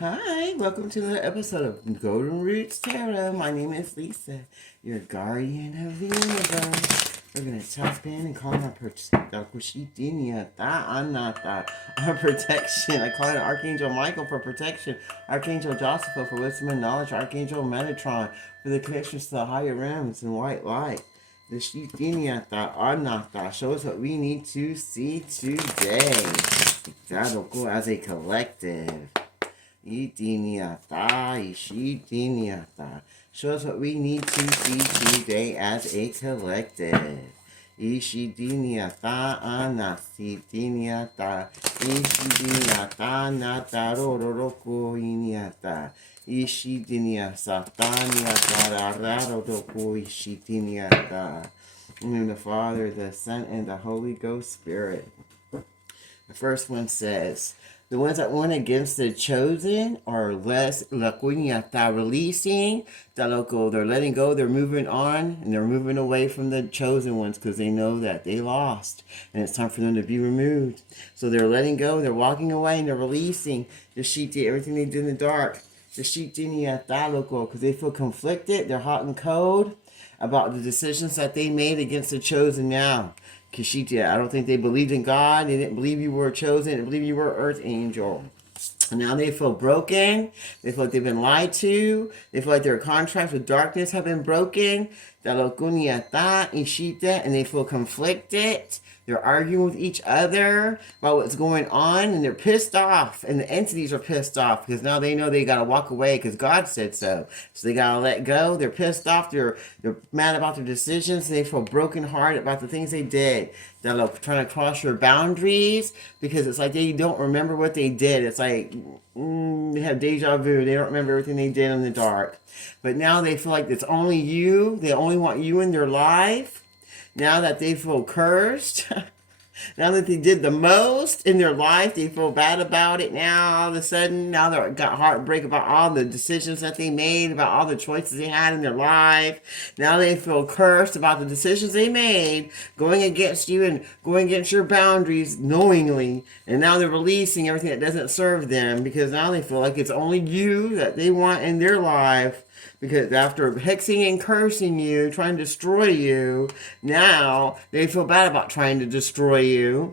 Hi, welcome to another episode of Golden Roots Tarot. My name is Lisa, your guardian of the universe. We're going to tap in and call on our protection. I call it Archangel Michael for protection, Archangel Joseph for wisdom and knowledge, Archangel Metatron for the connections to the higher realms and white light. The Shitiniata Anata show us what we need to see today. That'll go as a collective. Itiniata, Ishitiniata. Show us what we need to see today as a collective. Ishitiniata, Anasitiniata. Ishitiniata, Nataroroko Iniata. Ishitinia Satania Tarararoko Ishitiniata. In the name of the Father, the Son, and the Holy Ghost Spirit. The first one says, the ones that went against the chosen are less releasing, they're letting go, they're moving on, and they're moving away from the chosen ones because they know that they lost and it's time for them to be removed. So they're letting go, they're walking away, and they're releasing the sheet, everything they did in the dark. The sheet because they feel conflicted, they're hot and cold about the decisions that they made against the chosen now. Kashita, I don't think they believed in God. They didn't believe you were chosen. They didn't believe you were an earth angel. And now they feel broken. They feel like they've been lied to. They feel like their contracts with darkness have been broken. And they feel conflicted. They're arguing with each other about what's going on, and they're pissed off. And the entities are pissed off because now they know they got to walk away because God said so. So they got to let go. They're pissed off. They're mad about their decisions. And they feel brokenhearted about the things they did. They're trying to cross your boundaries because it's like they don't remember what they did. It's like they have deja vu. They don't remember everything they did in the dark. But now they feel like it's only you. They only want you in their life. Now that they feel cursed, now that they did the most in their life, they feel bad about it now. All of a sudden, now they've got heartbreak about all the decisions that they made, about all the choices they had in their life. Now they feel cursed about the decisions they made, going against you and going against your boundaries knowingly. And now they're releasing everything that doesn't serve them because now they feel like it's only you that they want in their life. Because after hexing and cursing you, trying to destroy you, now they feel bad about trying to destroy you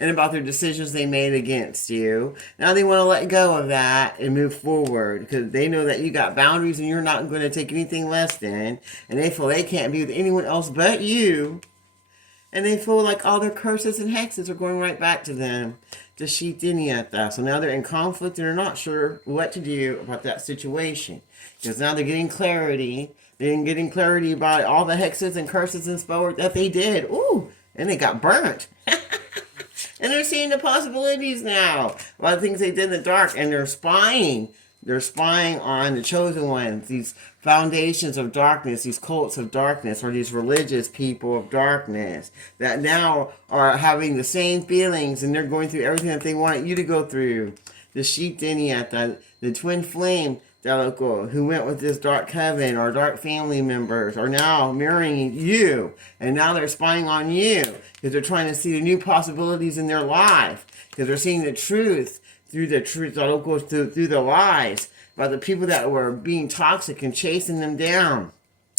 and about their decisions they made against you. Now they want to let go of that and move forward because they know that you got boundaries and you're not going to take anything less than, and they feel they can't be with anyone else but you. And they feel like all their curses and hexes are going right back to them. So now they're in conflict and they're not sure what to do about that situation. Because now they're getting clarity. They're getting clarity about all the hexes and curses and spell work that they did. Ooh, and they got burnt. And they're seeing the possibilities now. A lot of things they did in the dark, and they're spying. They're spying on the chosen ones, these foundations of darkness, these cults of darkness, or these religious people of darkness that now are having the same feelings, and they're going through everything that they want you to go through. The Shitiniata, the twin flame, who went with this dark coven or dark family members are now marrying you, and now they're spying on you because they're trying to see the new possibilities in their life because they're seeing the truth through the truth, through the lies about the people that were being toxic and chasing them down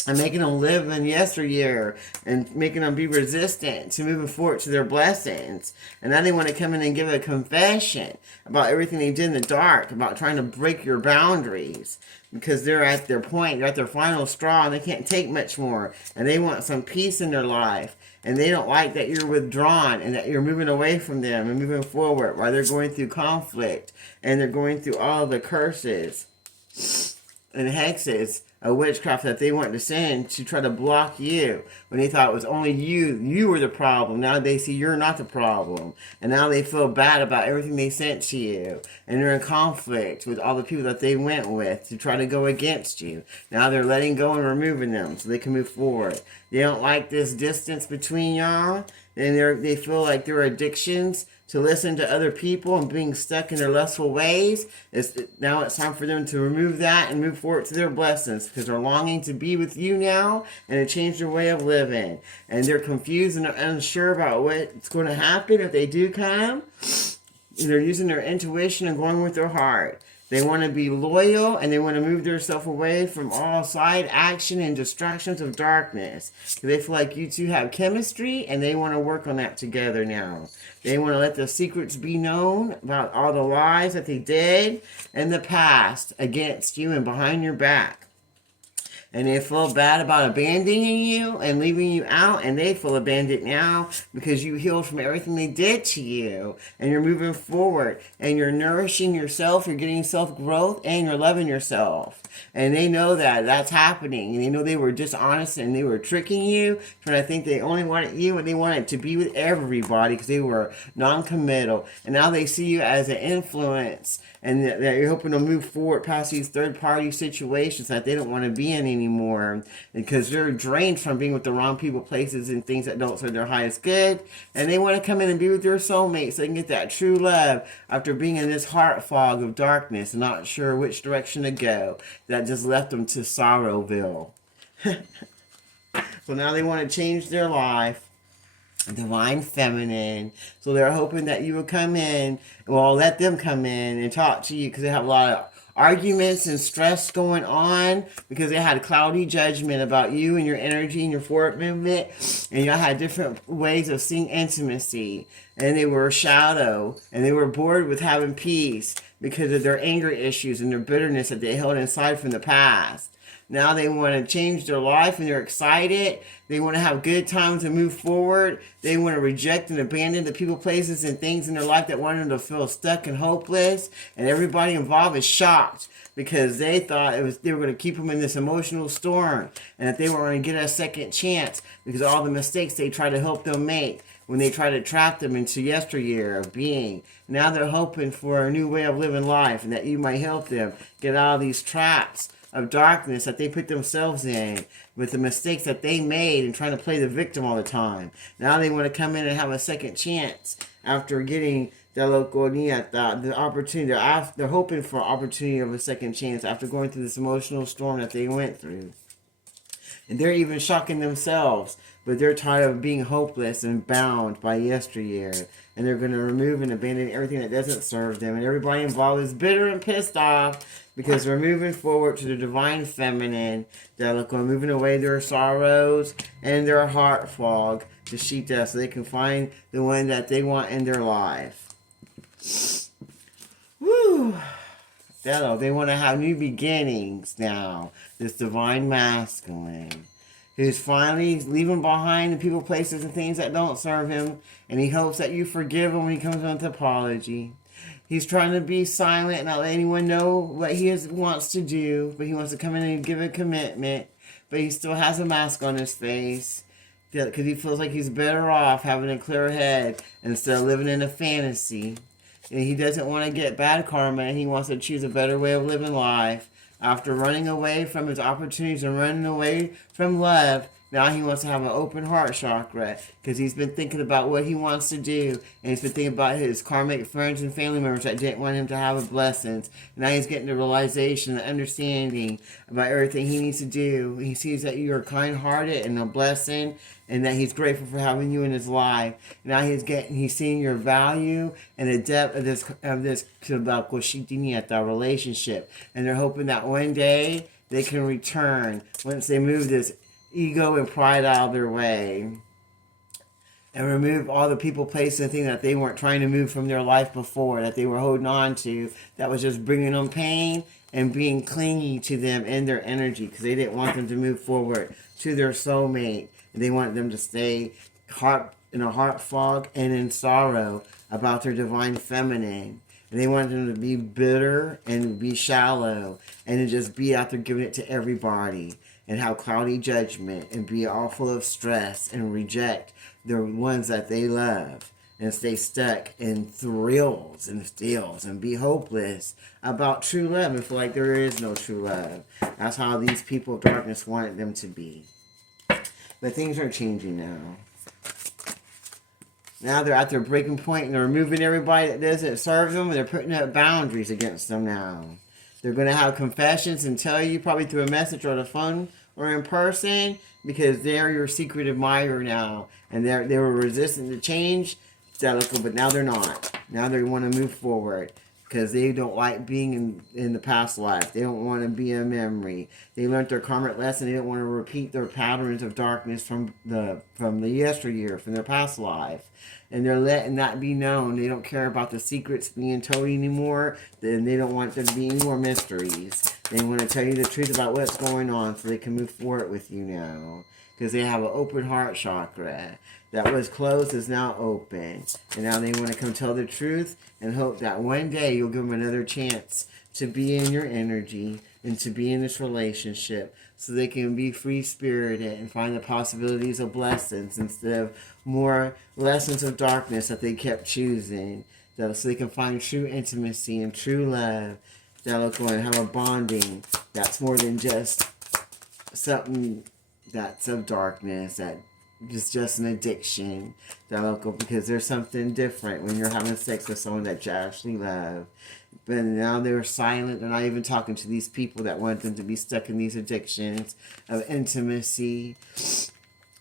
and making them live in yesteryear and making them be resistant to moving forward to their blessings. And now they want to come in and give a confession about everything they did in the dark, about trying to break your boundaries because they're at their point, they're at their final straw, and they can't take much more. And they want some peace in their life. And they don't like that you're withdrawn and that you're moving away from them and moving forward while they're going through conflict and they're going through all the curses and hexes of witchcraft that they want to send to try to block you when they thought it was only you were the problem. Now they see you're not the problem, and now they feel bad about everything they sent to you, and they're in conflict with all the people that they went with to try to go against you. Now they're letting go and removing them so they can move forward. They don't like this distance between y'all, and they feel like their addictions to listen to other people and being stuck in their lustful ways. Now it's time for them to remove that and move forward to their blessings because they're longing to be with you now and to change their way of living. And they're confused and they're unsure about what's going to happen if they do come. they're using their intuition and going with their heart. They want to be loyal and they want to move themselves away from all side action and distractions of darkness. They feel like you two have chemistry and they want to work on that together now. They want to let the secrets be known about all the lies that they did in the past against you and behind your back. And they feel bad about abandoning you and leaving you out, and they feel abandoned now because you healed from everything they did to you, and you're moving forward, and you're nourishing yourself, you're getting self-growth, and you're loving yourself. And they know that that's happening, and they know they were dishonest, and they were tricking you, trying to think they only wanted you, and they wanted to be with everybody because they were non-committal. And now they see you as an influence, and that you're hoping to move forward past these third-party situations that they don't want to be in anymore because they're drained from being with the wrong people, places, and things that don't serve their highest good. And they want to come in and be with their soulmate so they can get that true love after being in this heart fog of darkness and not sure which direction to go. That just left them to Sorrowville. So now they want to change their life. Divine Feminine. So they're hoping that you will come in, well, let them come in and talk to you because they have a lot of arguments and stress going on because they had a cloudy judgment about you and your energy and your forward movement, and y'all had different ways of seeing intimacy, and they were shallow, and they were bored with having peace because of their anger issues and their bitterness that they held inside from the past. Now they want to change their life and they're excited. They want to have good times and move forward. They want to reject and abandon the people, places, and things in their life that want them to feel stuck and hopeless. And everybody involved is shocked because they thought they were going to keep them in this emotional storm and that they were going to get a second chance because of all the mistakes they tried to help them make when they tried to trap them into yesteryear of being. Now they're hoping for a new way of living life and that you might help them get out of these traps of darkness that they put themselves in with the mistakes that they made and trying to play the victim all the time. Now they want to come in and have a second chance after getting the opportunity. They're hoping for an opportunity of a second chance after going through this emotional storm that they went through. And they're even shocking themselves, but they're tired of being hopeless and bound by yesteryear. And they're going to remove and abandon everything that doesn't serve them. And everybody involved is bitter and pissed off because they're moving forward to the Divine Feminine. They're moving away their sorrows and their heart fog to Sheeta so they can find the one that they want in their life. Woo! They want to have new beginnings now. This Divine Masculine who's finally leaving behind the people, places, and things that don't serve him, and he hopes that you forgive him when he comes with an apology. He's trying to be silent and not let anyone know what he wants to do, but he wants to come in and give a commitment, but he still has a mask on his face because he feels like he's better off having a clear head instead of living in a fantasy. And he doesn't want to get bad karma, and he wants to choose a better way of living life. After running away from his opportunities and running away from love, now he wants to have an open heart chakra because he's been thinking about what he wants to do, and he's been thinking about his karmic friends and family members that didn't want him to have a blessings. Now he's getting the realization, the understanding about everything he needs to do. He sees that you are kind-hearted and a blessing, and that he's grateful for having you in his life. Now he's seeing your value and the depth of this relationship, and they're hoping that one day they can return once they move this ego and pride out of their way and remove all the people, places, and things that they weren't trying to move from their life before, that they were holding on to, that was just bringing them pain and being clingy to them in their energy because they didn't want them to move forward to their soulmate. They want them to stay in a heart fog and in sorrow about their Divine Feminine. And they want them to be bitter and be shallow and to just be out there giving it to everybody and have cloudy judgment and be all full of stress and reject the ones that they love and stay stuck in thrills and steals and be hopeless about true love and feel like there is no true love. That's how these people of darkness wanted them to be. But things are changing now. Now they're at their breaking point and they're removing everybody that doesn't serve them, and they're putting up boundaries against them now. They're going to have confessions and tell you probably through a message or the phone or in person because they're your secret admirer now. And they were resistant to change But now they're not. Now they want to move forward because they don't like being in the past life. They don't want to be a memory. They learned their karmic lesson. They don't want to repeat their patterns of darkness from the yesteryear, from their past life. And they're letting that be known. They don't care about the secrets being told anymore. Then they don't want there to be any more mysteries. They want to tell you the truth about what's going on so they can move forward with you now. Because they have an open heart chakra. That was closed is now open. And now they want to come tell the truth and hope that one day you'll give them another chance to be in your energy and to be in this relationship so they can be free-spirited and find the possibilities of blessings instead of more lessons of darkness that they kept choosing. So they can find true intimacy and true love. That'll go and have a bonding that's more than just something that's of darkness, that is just an addiction. That'll go because there's something different when you're having sex with someone that you actually love. But now they're silent. They're not even talking to these people that want them to be stuck in these addictions of intimacy.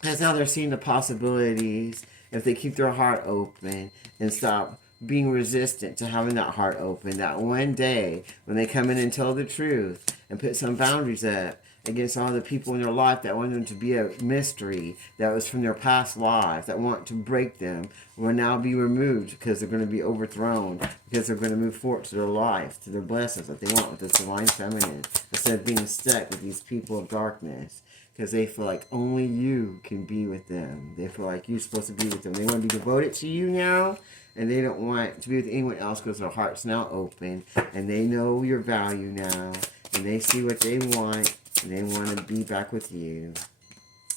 Because now they're seeing the possibilities if they keep their heart open and stop being resistant to having that heart open. That one day when they come in and tell the truth and put some boundaries up against all the people in their life that want them to be a mystery that was from their past lives, that want to break them, will now be removed because they're going to be overthrown, because they're going to move forward to their life, to their blessings that they want with the divine feminine, instead of being stuck with these people of darkness. Because they feel like only you can be with them. They feel like you're supposed to be with them. They want to be devoted to you now, and they don't want to be with anyone else because their heart's now open, and they know your value now, and they see what they want, and they want to be back with you.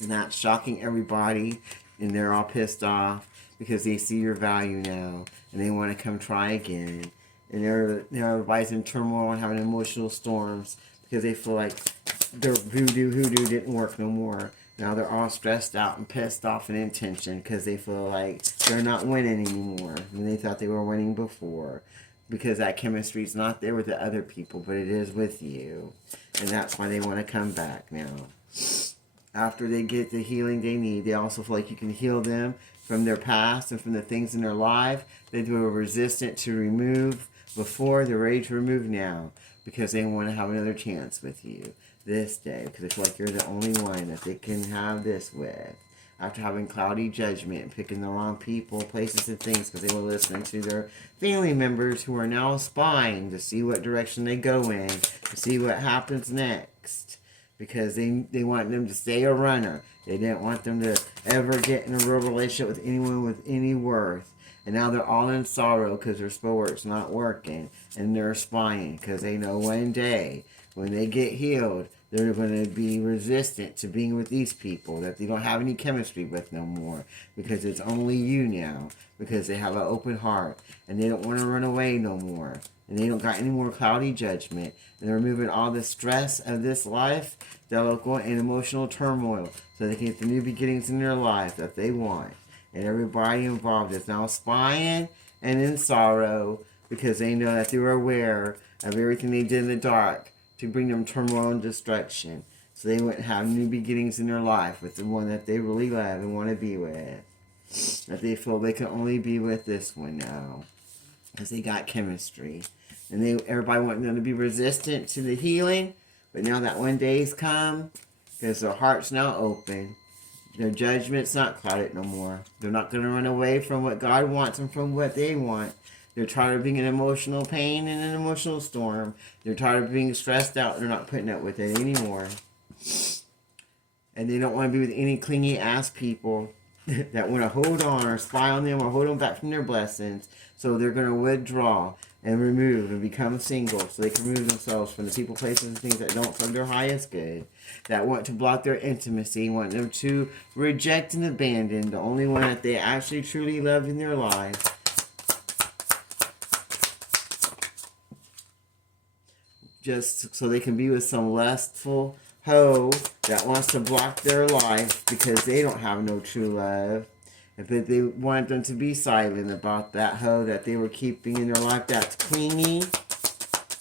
And that's shocking everybody, and they're all pissed off because they see your value now, and they want to come try again. And everybody's in turmoil and having emotional storms because they feel like their hoodoo didn't work no more. Now they're all stressed out and pissed off and in tension because they feel like they're not winning anymore when they thought they were winning before. Because that chemistry is not there with the other people, but it is with you. And that's why they want to come back now. After they get the healing they need, they also feel like you can heal them from their past and from the things in their life that they were resistant to remove before. They're ready to remove now because they want to have another chance with you this day, because they feel like you're the only one that they can have this with. After having cloudy judgment and picking the wrong people, places, and things because they were listening to their family members who are now spying to see what direction they go in, to see what happens next, because they want them to stay a runner. They didn't want them to ever get in a real relationship with anyone with any worth. And now they're all in sorrow because their spell work's not working, and they're spying because they know one day when they get healed, they're going to be resistant to being with these people that they don't have any chemistry with no more, because it's only you now, because they have an open heart and they don't want to run away no more, and they don't got any more cloudy judgment, and they're removing all the stress of this life, the local and emotional turmoil, so they can get the new beginnings in their life that they want. And everybody involved is now spying and in sorrow because they know that they were aware of everything they did in the dark to bring them turmoil and destruction, so they wouldn't have new beginnings in their life with the one that they really love and want to be with. That they feel they can only be with this one now, because they got chemistry. And everybody wanted them to be resistant to the healing, but now that one day's come, because their heart's now open, their judgment's not clouded no more. They're not going to run away from what God wants and from what they want. They're tired of being in emotional pain and an emotional storm. They're tired of being stressed out. They're not putting up with it anymore. And they don't want to be with any clingy ass people that want to hold on or spy on them or hold them back from their blessings. So they're going to withdraw and remove and become single so they can remove themselves from the people, places, and things that don't serve their highest good, that want to block their intimacy, want them to reject and abandon the only one that they actually truly loved in their lives. Just so they can be with some lustful hoe that wants to block their life because they don't have no true love. But they want them to be silent about that hoe that they were keeping in their life that's clingy.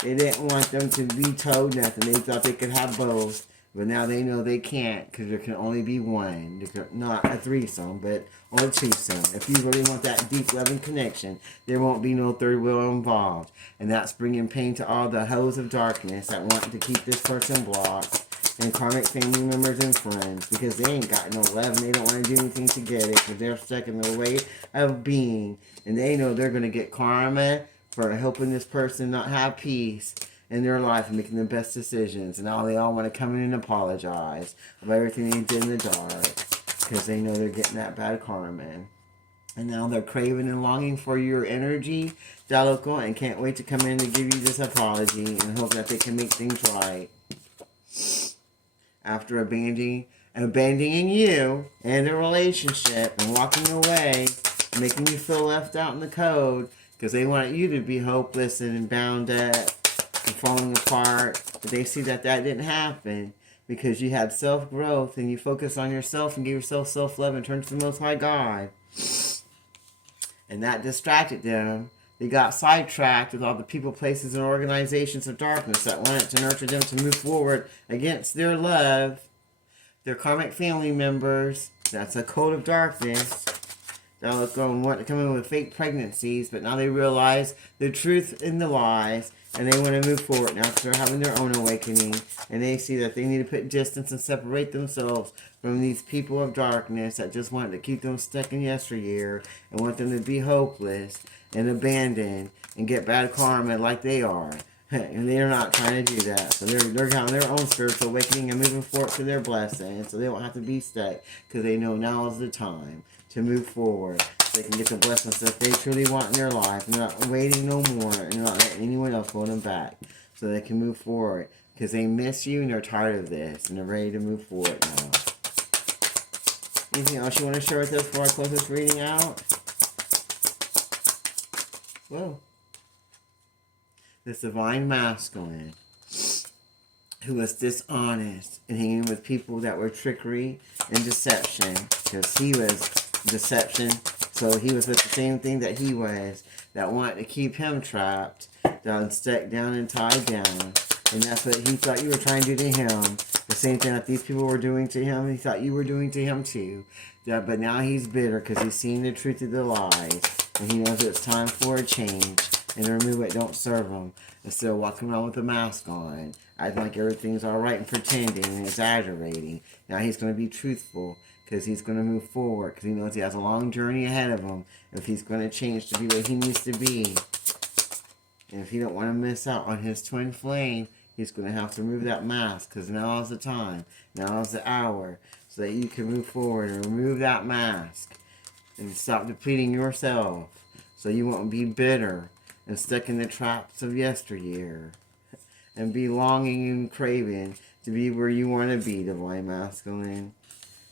They didn't want them to be told nothing. They thought they could have both But now they know they can't because there can only be one. Not a threesome, but or a twosome. If you really want that deep loving connection, there won't be no third wheel involved. And that's bringing pain to all the hoes of darkness that want to keep this person blocked. And karmic family members and friends, because they ain't got no love and they don't want to do anything to get it because they're stuck in their way of being. And they know they're going to get karma for helping this person not have peace in their life and making the best decisions. And now they all want to come in and apologize about everything they did in the dark because they know they're getting that bad karma. And now they're craving and longing for your energy, Dalico, and can't wait to come in to give you this apology and hope that they can make things right. After abandoning you and the relationship and walking away, making you feel left out in the cold because they want you to be hopeless and bound up and falling apart. But they see that didn't happen because you had self-growth and you focused on yourself and gave yourself self-love and turned to the Most High God. And that distracted them. They got sidetracked with all the people, places, and organizations of darkness that wanted to nurture them to move forward against their love, their karmic family members. That's a code of darkness. They'll go and want to come in with fake pregnancies, but now they realize the truth in the lies, and they want to move forward now because they're having their own awakening, and they see that they need to put distance and separate themselves from these people of darkness that just want to keep them stuck in yesteryear and want them to be hopeless and abandoned and get bad karma like they are. And they're not trying to do that. So they're having their own spiritual awakening and moving forward to their blessing. So they don't have to be stuck because they know now is the time to move forward. So they can get the blessings that they truly want in their life. And they're not waiting no more. And they're not letting anyone else hold them back. So they can move forward. Because they miss you and they're tired of this. And they're ready to move forward now. Anything else you want to share with us before I close this reading out? Whoa. This divine masculine who was dishonest and hanging with people that were trickery and deception, because he was deception, so he was with the same thing that he was, that wanted to keep him trapped, down, stuck down and tied down. And that's what he thought you were trying to do to him. The same thing that these people were doing to him, he thought you were doing to him too. But now he's bitter because he's seen the truth of the lies. And he knows it's time for a change and to remove what don't serve him. Instead of walking around with a mask on, acting like everything's alright and pretending and exaggerating. Now he's going to be truthful because he's going to move forward because he knows he has a long journey ahead of him if he's going to change to be what he needs to be. And if he don't want to miss out on his twin flame, he's going to have to remove that mask because now is the time. Now is the hour so that you can move forward and remove that mask and stop depleting yourself so you won't be bitter and stuck in the traps of yesteryear and be longing and craving to be where you want to be, divine masculine.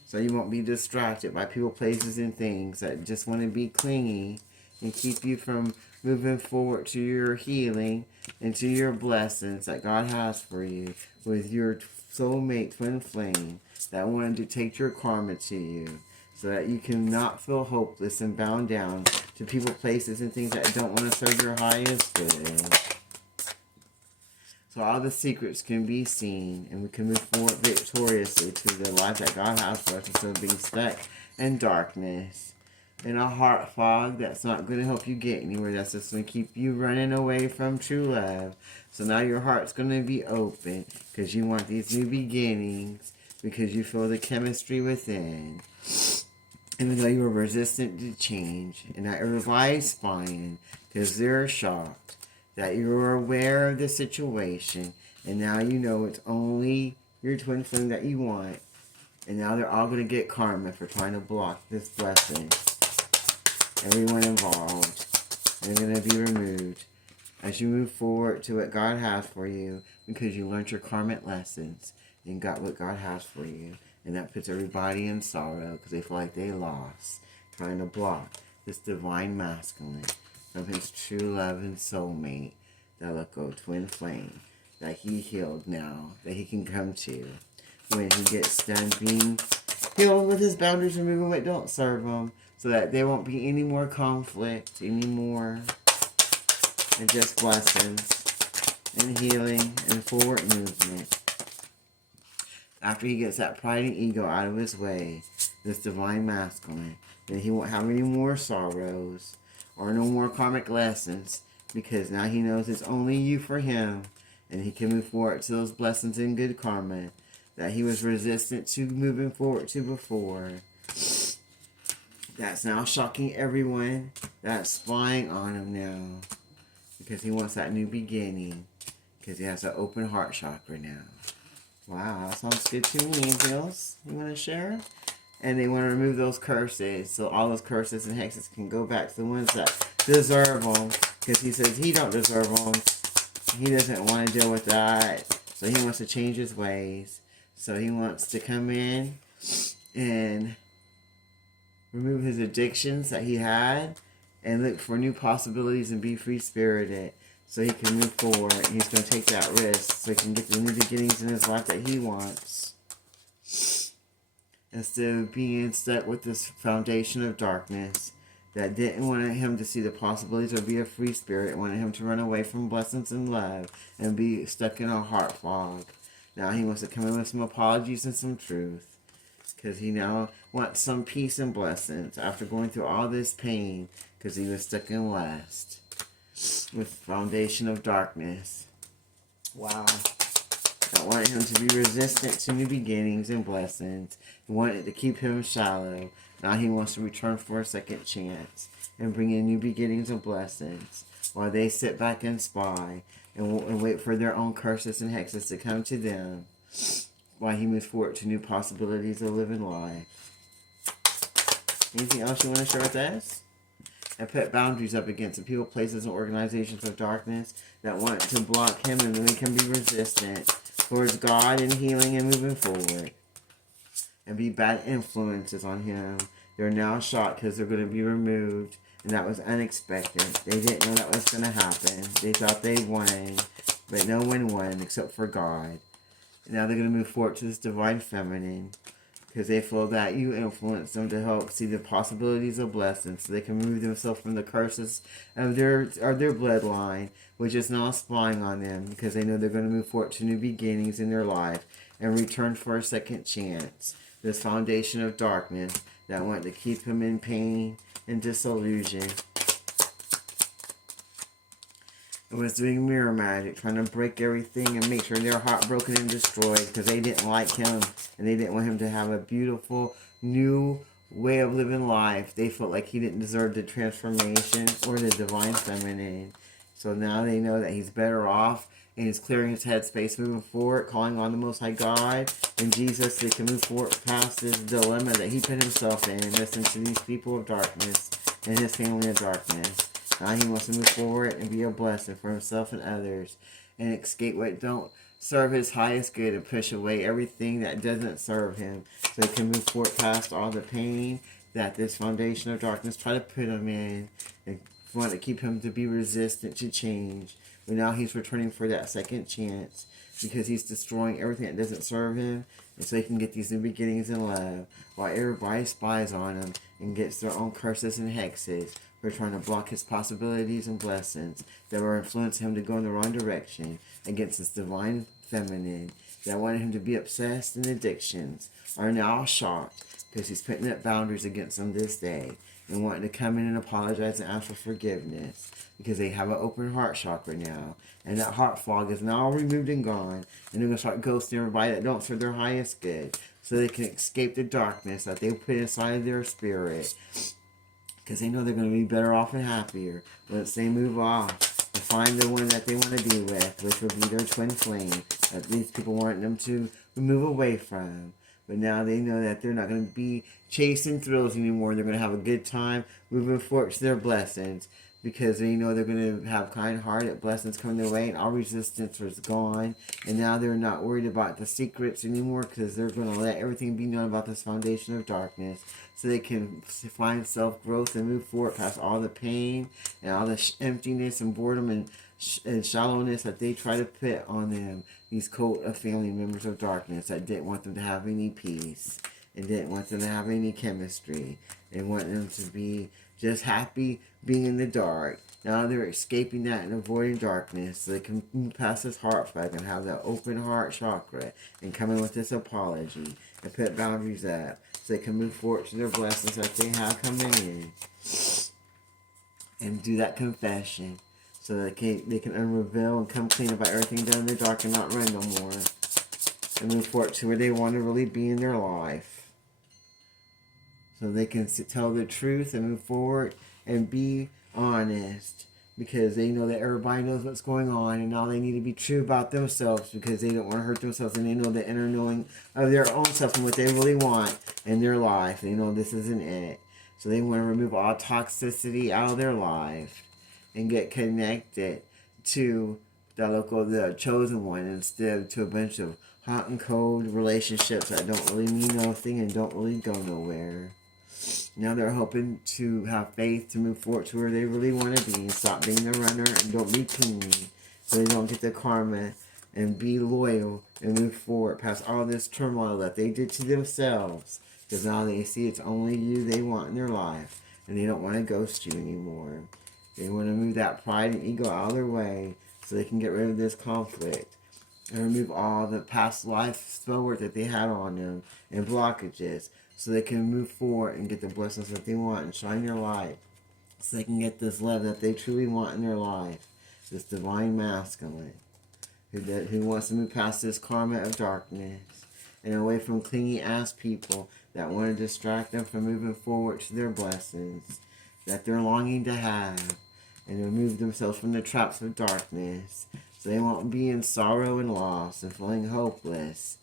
So you won't be distracted by people, places, and things that just want to be clingy and keep you from moving forward to your healing and to your blessings that God has for you with your soulmate twin flame that wanted to take your karma to you so that you can not feel hopeless and bound down to people, places, and things that don't want to serve your highest good. So all the secrets can be seen and we can move forward victoriously to the life that God has for us instead of being stuck in darkness. In a heart fog that's not going to help you get anywhere. That's just going to keep you running away from true love. So now your heart's going to be open because you want these new beginnings because you feel the chemistry within. Even though you were resistant to change and that everybody's spying because they're shocked that you're aware of the situation and now you know it's only your twin flame that you want. And now they're all going to get karma for trying to block this blessing. Everyone involved. And they're going to be removed as you move forward to what God has for you because you learned your karmic lessons and got what God has for you. And that puts everybody in sorrow because they feel like they lost trying to block this divine masculine from his true love and soulmate, Dalico twin flame, that he healed now, that he can come to when he gets done being healed with his boundaries, removing what don't serve him, so that there won't be any more conflict anymore, and just blessings and healing and forward movement. after he gets that pride and ego out of his way, this divine masculine, then he won't have any more sorrows or no more karmic lessons, because now he knows it's only you for him, and he can move forward to those blessings and good karma that he was resistant to moving forward to before. That's now shocking everyone that's spying on him now, because he wants that new beginning, because he has an open heart chakra now. Wow, that sounds good to me, angels. You want to share? And they want to remove those curses, so all those curses and hexes can go back to the ones that deserve them, because he says he don't deserve them. He doesn't want to deal with that, so he wants to change his ways. So he wants to come in and remove his addictions that he had and look for new possibilities and be free-spirited, so he can move forward. And he's going to take that risk so he can get the new beginnings in his life that he wants, instead of being stuck with this foundation of darkness that didn't want him to see the possibilities or be a free spirit, wanted him to run away from blessings and love and be stuck in a heart fog. Now he wants to come in with some apologies and some truth, because he now wants some peace and blessings after going through all this pain, because he was stuck in lust with foundation of darkness. Wow. I wanted him to be resistant to new beginnings and blessings. He wanted to keep him shallow. Now he wants to return for a second chance and bring in new beginnings and blessings, while they sit back and spy and wait for their own curses and hexes to come to them, while he moves forward to new possibilities of living life. Anything else you want to share with us? And put boundaries up against the people, places, and organizations of darkness that want to block him and make him be resistant towards God and healing and moving forward, and be bad influences on him. They're now shocked because they're going to be removed, and that was unexpected. They didn't know that was going to happen. They thought they won, but no one won except for God. And now they're going to move forward to this divine feminine, because they feel that you influence them to help see the possibilities of blessings, so they can remove themselves from the curses of their bloodline, which is now spying on them, because they know they're going to move forward to new beginnings in their life and return for a second chance. This foundation of darkness that want to keep him in pain and disillusion. It was doing mirror magic, trying to break everything and make sure they're heartbroken and destroyed, because they didn't like him and they didn't want him to have a beautiful new way of living life. They felt like he didn't deserve the transformation or the divine feminine. So now they know that he's better off, and he's clearing his headspace, moving forward, calling on the Most High God and Jesus, so he can move forward past this dilemma that he put himself in and listen to these people of darkness and his family of darkness. Now he wants to move forward and be a blessing for himself and others, and escape what don't serve his highest good, and push away everything that doesn't serve him, so he can move forward past all the pain that this foundation of darkness try to put him in, and want to keep him to be resistant to change. But now he's returning for that second chance, because he's destroying everything that doesn't serve him, and so he can get these new beginnings in love, while everybody spies on him and gets their own curses and hexes. We're trying to block his possibilities and blessings that were influencing him to go in the wrong direction against this divine feminine that wanted him to be obsessed in addictions, are now shocked because he's putting up boundaries against them this day and wanting to come in and apologize and ask for forgiveness, because they have an open heart chakra now, and that heart fog is now removed and gone, and they're going to start ghosting everybody that don't serve their highest good, so they can escape the darkness that they put inside their spirit, because they know they're going to be better off and happier once they move off to find the one that they want to be with, which will be their twin flame that these people want them to move away from. But now they know that they're not going to be chasing thrills anymore. They're going to have a good time moving forward to their blessings, because they know they're going to have kind-hearted blessings coming their way, and all resistance is gone. And now they're not worried about the secrets anymore, because they're going to let everything be known about this foundation of darkness, so they can find self-growth and move forward past all the pain and all the emptiness and boredom and shallowness that they try to put on them, these cult of family members of darkness that didn't want them to have any peace and didn't want them to have any chemistry and want them to be just happy being in the dark. Now they're escaping that and avoiding darkness so they can move past this heart flag and have that open heart chakra and come in with this apology and put boundaries up so they can move forward to their blessings that they have coming in and do that confession so that they can unreveal and come clean about everything done in the dark and not run no more and move forward to where they want to really be in their life. So they can tell the truth and move forward and be honest because they know that everybody knows what's going on and now they need to be true about themselves because they don't want to hurt themselves and they know the inner knowing of their own self and what they really want in their life. They know this isn't it. So they want to remove all toxicity out of their life and get connected to the chosen one instead of to a bunch of hot and cold relationships that don't really mean nothing and don't really go nowhere. Now they're hoping to have faith to move forward to where they really want to be and stop being the runner and don't be clingy so they don't get the karma and be loyal and move forward past all this turmoil that they did to themselves because now they see it's only you they want in their life and they don't want to ghost you anymore. They want to move that pride and ego out of their way so they can get rid of this conflict and remove all the past life spell work that they had on them and blockages so they can move forward and get the blessings that they want and shine their light so they can get this love that they truly want in their life, this divine masculine who wants to move past this karma of darkness and away from clingy ass people that want to distract them from moving forward to their blessings that they're longing to have and remove themselves from the traps of darkness so they won't be in sorrow and loss and feeling hopeless.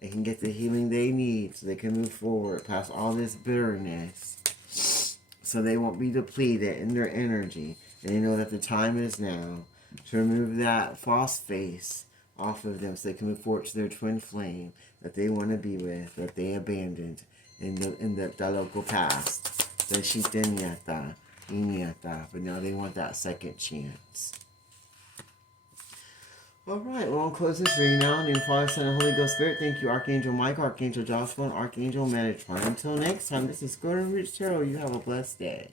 They can get the healing they need so they can move forward past all this bitterness so they won't be depleted in their energy and they know that the time is now to remove that false face off of them so they can move forward to their twin flame that they want to be with, that they abandoned in the local past. The Shitanyata, Inyata, but now they want that second chance. Alright, well, I'll close this reading now. In the name of Father, Son, and Holy Ghost Spirit, thank you, Archangel Michael, Archangel Joshua, and Archangel Metatron. Until next time, this is Golden Roots Tarot. You have a blessed day.